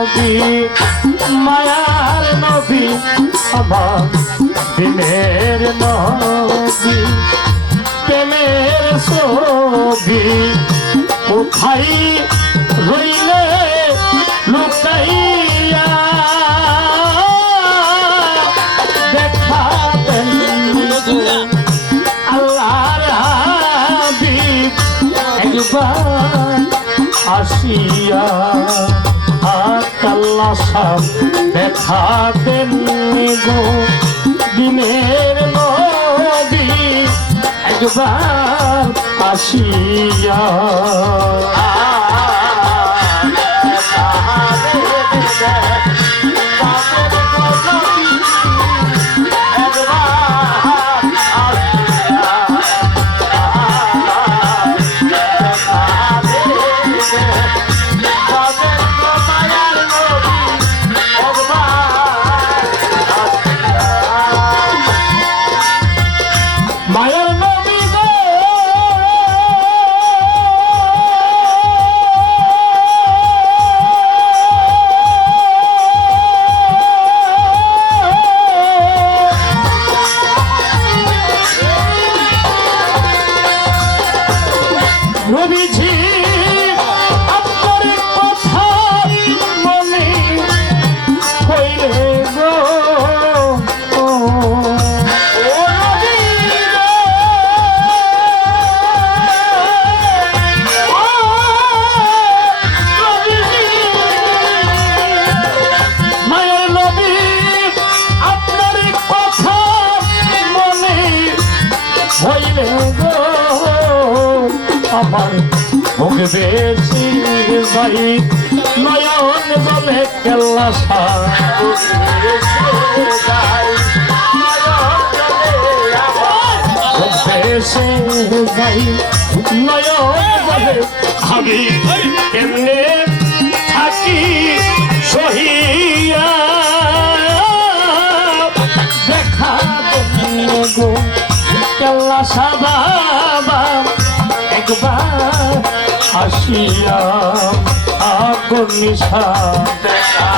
নবী মায়ার নবী আমার দিনের নবী প্রেমের ছবি কোথায় রইলে লুকাইয়া দেখাবেন আল্লাহর হাবিব একবার আসিয়া আল্লাহ সব দেখা দেন গো দিনের নবী একবার আসিয়া মায়ার নবী গো নবীজি আপনার কথা মনে কইরে গো হইলে গো আমার ভোগে বেশি যাই নয়ন বলে কেল্লা বেশি যাই নয়ন বলে আমি কেমনে থাকি সহিয়া দেখা গো কেল্লা বাবা একবার আসিয়া আগুন নিশা দেখা